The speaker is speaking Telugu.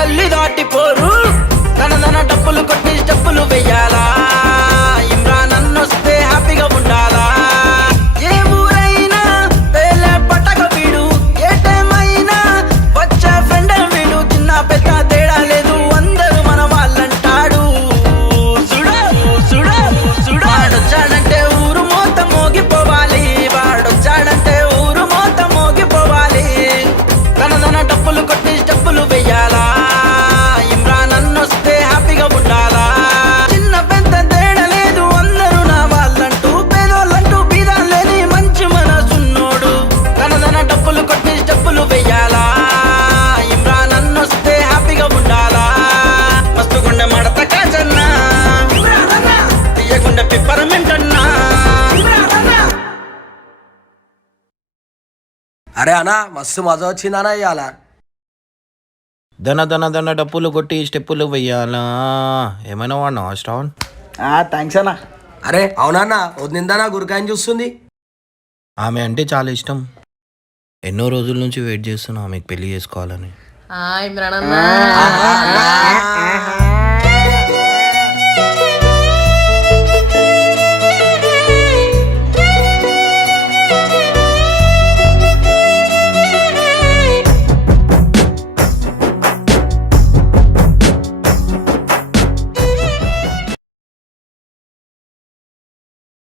గల్లి దాటిపోరు తన డప్పులు కొట్టి స్టెప్పులు వెయ్యాలా ఇమ్రాన్ అన్నొస్తే హ్యాపీగా ఉండాలా ఏ ఊరైనా పేలే పట్టక వీడు ఏ టైం అయినా వచ్చే ఫ్రెండ్ వీడు చిన్న పెద్ద తేడా లేదు అందరూ మన వాళ్ళంటాడు వాడొచ్చాడంటే ఊరు మొత్తం మోగిపోవాలి వాడొచ్చాడంటే ఊరు మొత్తం మోగిపోవాలి తన డప్పులు కొట్టి స్టెప్పులు వెయ్యాలా ఇమ్రాన్ అన్నొస్తే హ్యాపీగా ఉండాలా చిన్న పెద్ద తేడా లేదు అందరూ నా వాళ్ళంటూ పేదోళ్ళంటూ బీదాలేని మంచి మనసున్నోడు తన డప్పులు కొట్టి స్టెప్పులు వెయ్యాలా ఇమ్రాన్ అన్నొస్తే హ్యాపీగా ఉండాలా మస్తుగుండె మడత కాజన్నా తీయగుండె పిప్పరమెంట్ అన్నా అరే అన్నా మస్తు మజా వచ్చిందన్నా ఇవాళ. దన దన దన డప్పులు కొట్టి స్టెప్పులు వెయ్యాలా ఏమైనా వాడినా శ్రావణ్? థ్యాంక్స్ అన్న. అరే అవునన్నా వదిందనా గురికాయని చూస్తుంది. ఆమె అంటే చాలా ఇష్టం. ఎన్నో రోజుల నుంచి వెయిట్ చేస్తున్నా ఆమెకు పెళ్లి చేసుకోవాలని. ఇమ్రాన్ అన్న